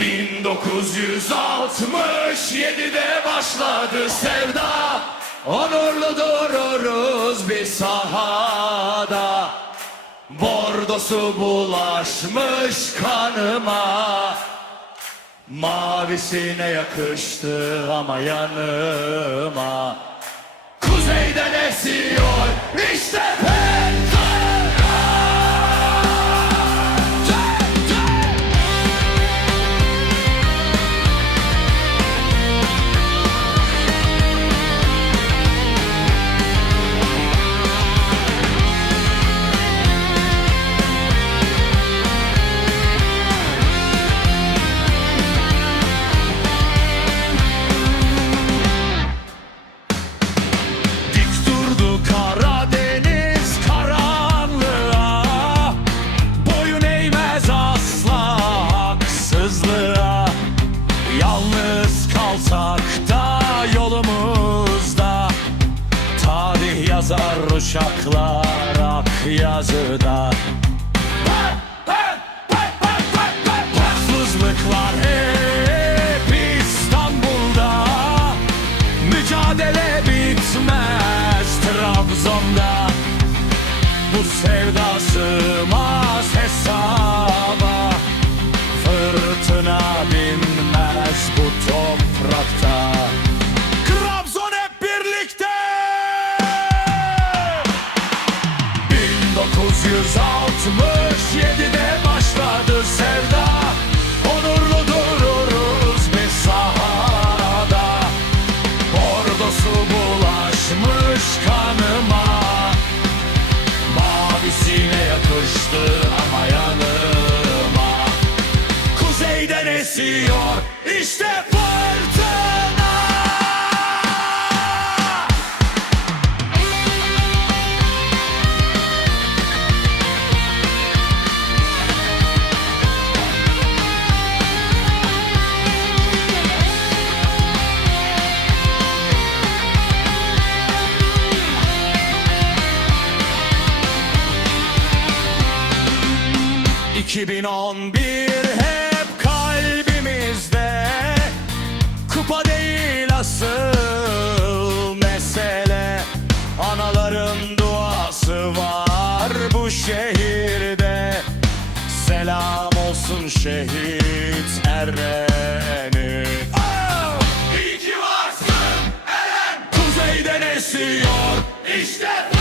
...1967'de başladı sevda. Onurlu dururuz bir sahada. Bordosu bulaşmış kanıma. Mavisine yakıştı ama yanıma. Kuzeyden esiyor işte yazar uşaklar ak yazıda. Haksızlıklar hep İstanbul'da. Mücadele bitmez Trabzon'da. Bu sevda hesaba 1967'de başladı sevda. Onurlu dururuz bir sahada Bordosu bulaşmış kanıma. Mavisine yakıştı ama yanıma. Kuzeyden esiyor işte ...2011 hep kalbimizde... ...kupa değil asıl mesele... ...anaların duası var bu şehirde... ...selam olsun şehit Eren'e... Oh! Varsın Eren! Kuzeyden esiyor işte